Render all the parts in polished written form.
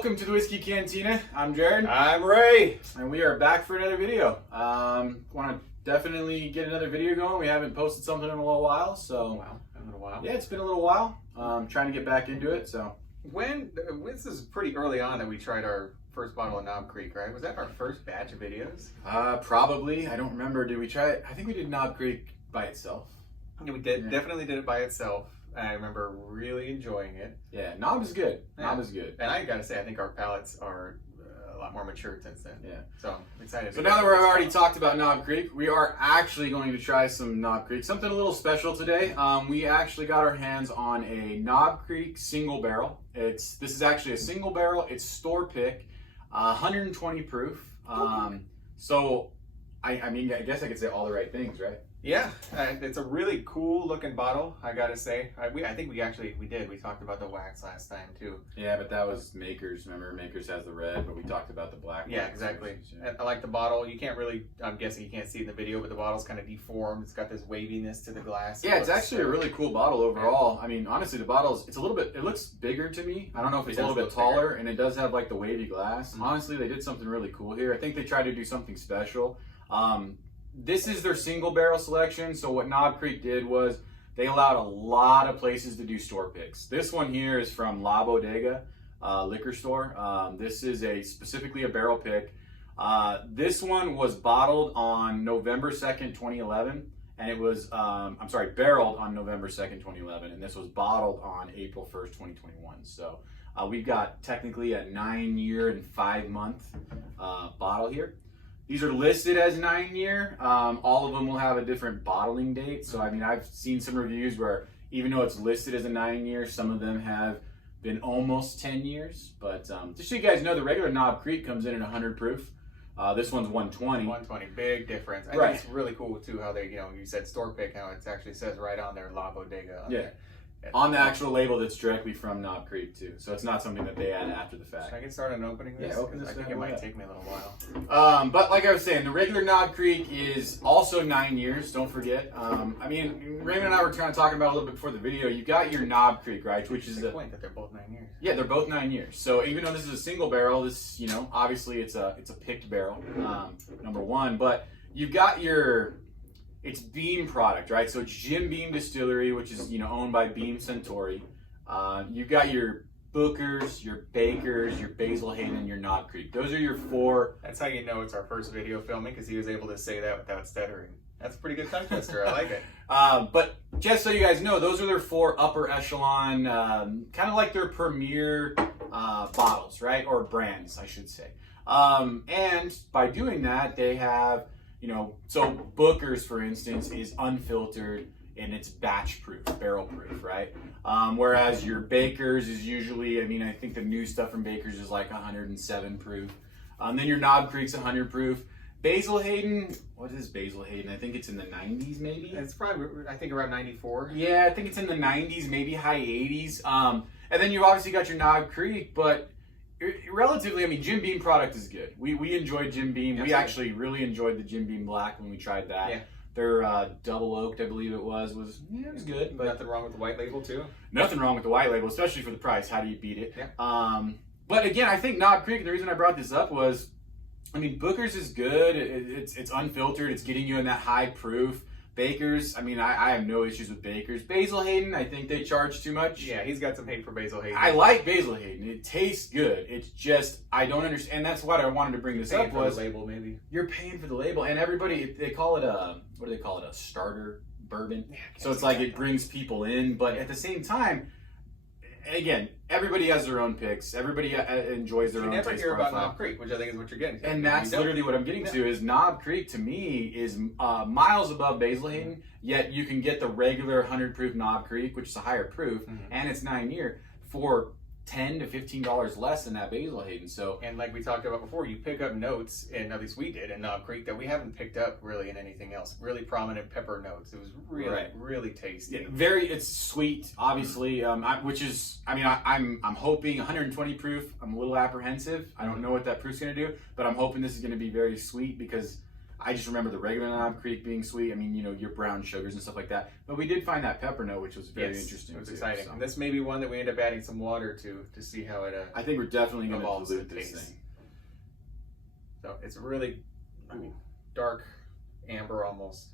Welcome to the Whiskey Cantina. I'm Jared. I'm Ray. And we are back for another video. Want to definitely get another video going. We haven't posted something in a little while, so... Wow, a little while. Yeah, it's been a little while. Trying to get back into it, so... This is pretty early on that we tried our first bottle of Knob Creek, right? Was that our first batch of videos? Probably. I don't remember. Did we try it? I think we did Knob Creek by itself. Yeah, we did. Yeah. Definitely did it by itself. I remember really enjoying it. Yeah, Knob is good. Yeah. Knob is good. And I gotta say, I think our palates are a lot more mature since then. Yeah. So I'm excited. So now that we've already talked about Knob Creek, we are actually going to try some Knob Creek. Something a little special today. We actually got our hands on a Knob Creek single barrel. This is actually a single barrel. It's store pick, 120 proof. So I mean, I guess I could say all the right things, right? Yeah, it's a really cool looking bottle, I gotta say. I think we did. We talked about the wax last time too. Yeah, but that was Makers. Remember, Makers has the red, but we talked about the black. Yeah, exactly. I like the bottle. You can't really, I'm guessing you can't see it in the video, but the bottle's kind of deformed. It's got this waviness to the glass. Yeah, it's actually a really cool bottle overall. I mean, honestly, the bottle's, it's a little bit, it looks bigger to me. I don't know if it's a little bit taller, and it does have like the wavy glass. Mm-hmm. Honestly, they did something really cool here. I think they tried to do something special. This is their single barrel selection. So what Knob Creek did was they allowed a lot of places to do store picks. This one here is from La Bodega liquor store. This is specifically a barrel pick. This one was bottled on November 2nd, 2011. And it was, barreled on November 2nd, 2011. And this was bottled on April 1st, 2021. So we've got technically a 9-year and 5-month bottle here. These are listed as 9-year. All of them will have a different bottling date. So, I mean, I've seen some reviews where even though it's listed as a 9-year, some of them have been almost 10 years. But just so you guys know, the regular Knob Creek comes in at 100 proof. This one's 120. 120, big difference. I think it's really cool too how they, you said store pick, how it actually says right on there La Bodega. On the actual label that's directly from Knob Creek too. So it's not something that they add after the fact. Should I get started on opening this? Yeah, open this. I think it might take me a little while. But like I was saying, the regular Knob Creek is also 9 years, don't forget. I mean, Raymond and I were kind of talking about a little bit before the video. You got your Knob Creek, right? Which is the point that they're both 9 years. Yeah, they're both 9 years. So even though this is a single barrel, this, obviously it's a picked barrel, number one. But you've got it's Beam product, right? So it's Jim Beam Distillery, which is, owned by Beam Suntory. You've got your Booker's, your Baker's, your Basil Hayden, and your Knob Creek. Those are your 4. That's how you know it's our first video filming, because he was able to say that without stuttering. That's a pretty good tongue twister. I like it. But just so you guys know, those are their 4 upper echelon, kind of like their premier bottles, right? Or brands, I should say. And by doing that, they have... so Booker's, for instance, is unfiltered and it's batch proof, barrel proof, right? Whereas your Baker's is usually, I think the new stuff from Baker's is like 107 proof. Then your Knob Creek's 100 proof. Basil Hayden, what is Basil Hayden? I think it's in the 90s maybe? It's probably, I think around 94. Yeah, I think it's in the 90s, maybe high 80s. And then you've obviously got your Knob Creek, but relatively, Jim Beam product is good. We enjoyed Jim Beam. Absolutely. We actually really enjoyed the Jim Beam Black when we tried that. Yeah. Their double oaked, I believe it was good. But nothing wrong with the white label too? Nothing wrong with the white label, especially for the price. How do you beat it? Yeah. But again, I think Knob Creek, the reason I brought this up was, Booker's is good. It's unfiltered. It's getting you in that high proof. Baker's, I have no issues with Baker's. Basil Hayden, I think they charge too much. Yeah, he's got some hate for Basil Hayden. I like Basil Hayden. It tastes good. It's just, I don't understand. And that's what I wanted to bring this up was... the label, maybe. You're paying for the label. And everybody, they call it what do they call it? A starter bourbon. Yeah, so it's like it brings people in. But at the same time, again, everybody has their own picks. Everybody enjoys their own taste profile. You never hear about Knob Creek, which I think is what you're getting to. And that's literally what I'm getting to, is Knob Creek, to me, is miles above Basil Hayden, yet you can get the regular 100 proof Knob Creek, which is a higher proof, and it's 9 year, for $10 to $15 less than that Basil Hayden. So, and like we talked about before, you pick up notes, and at least we did in Knob Creek, that we haven't picked up really in anything else. Really prominent pepper notes. It was really, really tasty. Yeah, it's sweet, obviously. I'm hoping 120 proof. I'm a little apprehensive. I don't know what that proof's gonna do, but I'm hoping this is gonna be very sweet because I just remember the regular Knob Creek being sweet. I mean, you know, your brown sugars and stuff like that. But we did find that pepper note, which was very interesting. It was too, exciting. so. And this may be one that we end up adding some water to see how it. I think we're definitely going to evolves dilute the this taste. thing. So it's really, I mean, dark amber almost.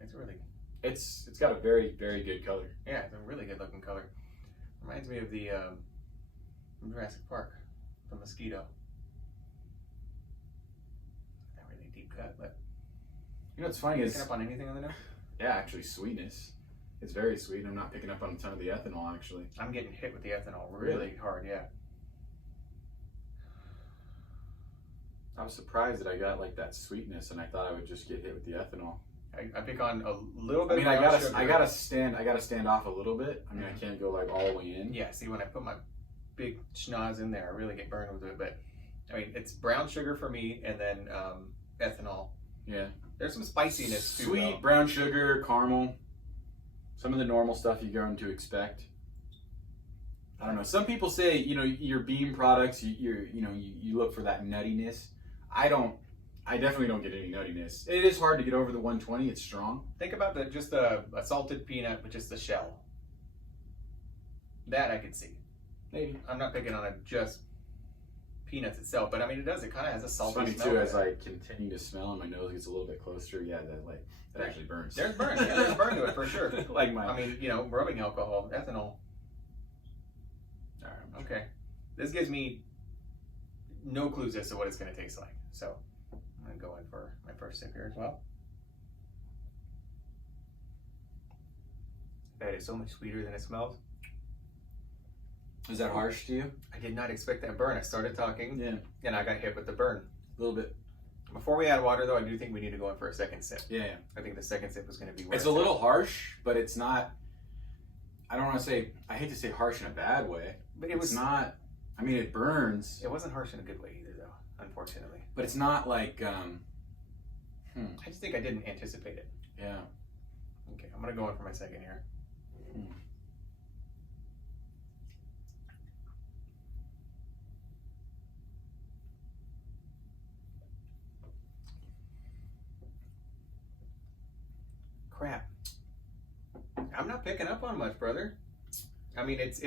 It's really. It's got a very, very good color. Yeah, it's a really good looking color. Reminds me of the from Jurassic Park, the mosquito. Not really deep cut, but You know what's funny picking is, up on anything on the nose? yeah, actually sweetness. It's very sweet. I'm not picking up on a ton of the ethanol, actually. I'm getting hit with the ethanol really hard. Yeah. I was surprised that I got like that sweetness, and I thought I would just get hit with the ethanol. I pick on a little I bit. mean, of I brown sugar. gotta stand off a little bit. I mean, I can't go like all the way in. Yeah, see, when I put my big schnoz in there, I really get burned with it. But I mean, it's brown sugar for me, and then ethanol. Yeah. There's some spiciness too. Sweet, though. brown sugar, caramel. Some of the normal stuff you're going to expect. I don't know. Some people say, you know, your Beam products, you look for that nuttiness. I definitely don't get any nuttiness. It is hard to get over the 120. It's strong. Think about just a salted peanut with just the shell. That I could see. Maybe. I'm not picking on just peanuts itself, but I mean, it does. It kind of has a It's salty funny smell. too, to as it. I continue to smell and my nose gets a little bit closer. Yeah, that actually burns. There's burn. Yeah, there's burn to it for sure. Like my. I mean, you know, rubbing alcohol, ethanol. All right, I'm Okay. This gives me no clues as to what it's going to taste like. So I'm going to go in for my first sip here as well. That is so much sweeter than it smells. Is that harsh to you? I did not expect that burn. I started talking Yeah, and I got hit with the burn. a little bit. Before we add water, though, I do think we need to go in for a second sip. Yeah. I think the second sip is going to be where It's a little harsh, but it's not. I don't want to say. I hate to say harsh in a bad way. But it was It's not. I mean, it burns, It wasn't harsh in a good way either, though. Unfortunately, but it's not like. I just think I didn't anticipate it. Yeah. Okay, I'm going to go in for my second here. Crap. I'm not picking up on much, brother. I mean, it's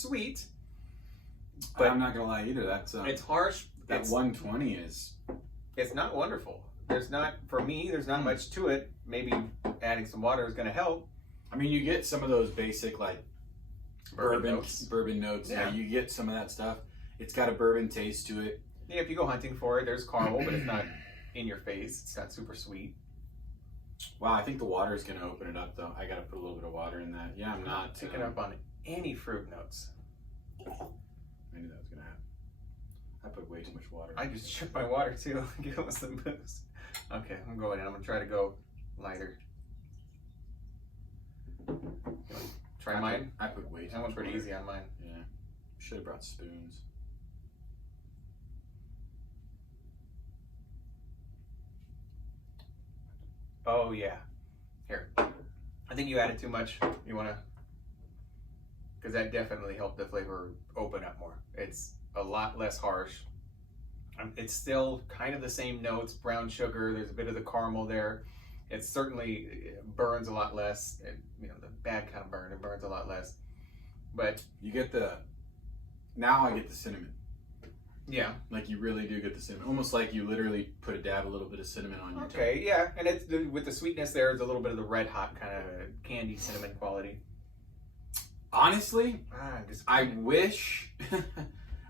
sweet, But but I'm not gonna lie either. That's it's harsh. that It's 120 is. it's not wonderful. There's not, for me, there's not much to it. Maybe adding some water is going to help. I mean, you get some of those basic like bourbon notes. Yeah. Yeah, you get some of that stuff. It's got a bourbon taste to it. Yeah, if you go hunting for it, there's caramel, but it's not in your face. It's not super sweet. Wow, I think the water is gonna open it up though. I gotta put a little bit of water in that. Yeah, I'm not Picking up on any fruit notes. I knew that was gonna happen. I put way too much water. I just shook my water too. Give us some booze. Okay, I'm going in. I'm gonna try to go lighter. Try mine. I put way too That much went pretty water. easy on mine. Yeah, should have brought spoons. Oh yeah. Here. I think you added too much. You wanna? Because that definitely helped the flavor open up more. It's a lot less harsh. It's still kind of the same notes, brown sugar. There's a bit of the caramel there. It certainly burns a lot less. You know, the bad kind of burn. It burns a lot less. But You get the. Now I get the cinnamon. yeah. Like you really do get the cinnamon. Almost like you literally put a dab, a little bit of cinnamon on your tongue. Okay. Yeah. And it's with the sweetness there. It's a little bit of the red hot kind of candy cinnamon quality. Honestly, I disappointed. wish,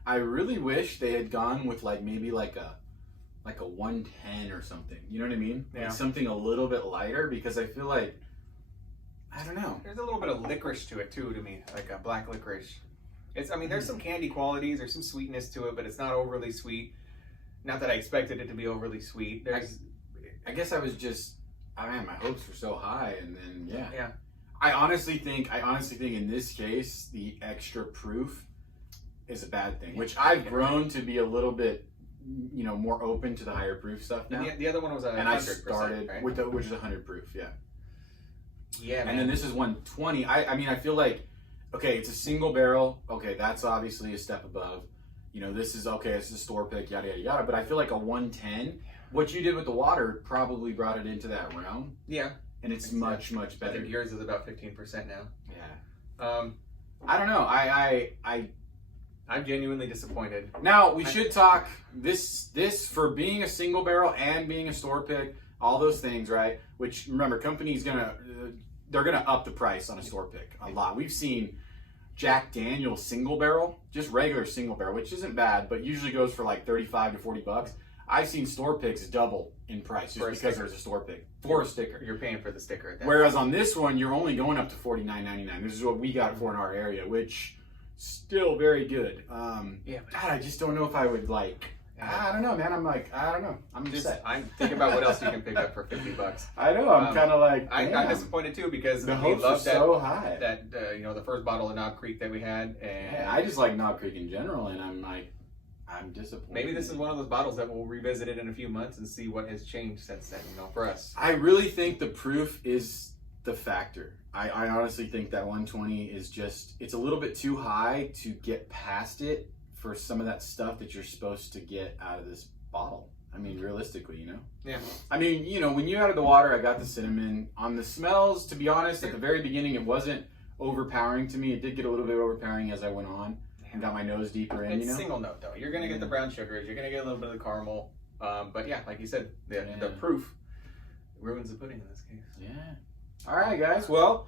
I really wish they had gone with like maybe like a 110 or something. You know what I mean? Yeah. Like something a little bit lighter because I feel like, I don't know. There's a little bit of licorice to it too, to me, like a black licorice. I mean, there's some candy qualities, there's some sweetness to it, but it's not overly sweet. Not that I expected it to be overly sweet. I guess I was just, man, my hopes were so high, and then Yeah. I honestly think in this case the extra proof is a bad thing, which I've grown to be a little bit, more open to the higher proof stuff now. The other one was 100%, And I started right? with which is 100 proof, yeah. Yeah, man. And then this is 120. I mean, I feel like, okay, it's a single barrel. Okay, that's obviously a step above. you know, this is okay, this is a store pick, yada yada yada. But I feel like a 110, what you did with the water probably brought it into that realm. Yeah. And it's much better. I think yours is about 15% now. Yeah. I don't know. I'm genuinely disappointed. Now we should talk this for being a single barrel and being a store pick, all those things, right? Which remember, companies they're gonna up the price on a store pick a lot. We've seen Jack Daniel's single barrel, just regular single barrel, which isn't bad, but usually goes for like $35 to $40. I've seen store picks double in price just because there's a store pick for a sticker. You're paying for the sticker at that Whereas on this one, you're only going up to $49.99. This is what we got for in our area, which still very good. Yeah. God, I just don't know if I would like. I don't know, man. I'm like, I don't know. I'm just. I'm thinking about what else you can pick up for $50. I know. I'm kind of like. I got disappointed too because the we hopes loved are so high. That you know, the first bottle of Knob Creek that we had, and yeah, I just like Knob Creek in general, and I'm like, I'm disappointed. Maybe this is one of those bottles that we'll revisit it in a few months and see what has changed since then. You know, for us. I really think the proof is the factor. I honestly think that 120 is just, it's a little bit too high to get past it for some of that stuff that you're supposed to get out of this bottle. I mean, realistically, you know? Yeah. I mean, you know, when you added the water, I got the cinnamon. On the smells, to be honest, at the very beginning, it wasn't overpowering to me. It did get a little bit overpowering as I went on and got my nose deeper in, it's you know? single note, though. You're going to get the brown sugars. You're going to get a little bit of the caramel. But yeah, like you said, the proof ruins the pudding in this case. Yeah. All right, guys. Well,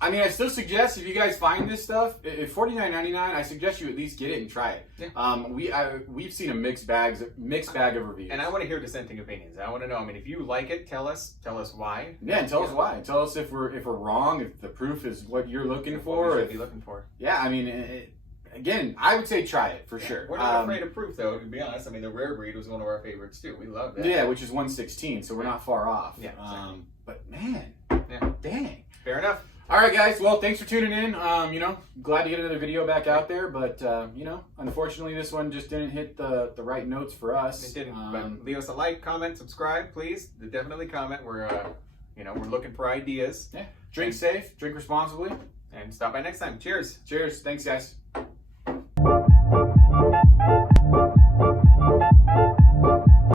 I mean, I still suggest if you guys find this stuff, at $49.99, I suggest you at least get it and try it. Yeah. We've seen a mixed bag of reviews, and I want to hear dissenting opinions. I want to know. I mean, if you like it, tell us why. Yeah, and tell us why. Tell us if we're wrong, if the proof is what you're looking for. What we should be looking for. Yeah, I mean, again, I would say try it for sure. We're not afraid of proof, though. To be honest, I mean, the rare breed was one of our favorites too. We love that. Yeah, which is 116, so we're not far off. Yeah. Exactly. But man, dang. Fair enough. All right, guys. Well, thanks for tuning in. You know, glad to get another video back out there, but you know, unfortunately, this one just didn't hit the right notes for us. It didn't. But leave us a like, comment, subscribe, please. Definitely comment. We're you know, we're looking for ideas. Yeah. Drink safe. Drink responsibly. And stop by next time. Cheers. Cheers. Thanks, guys.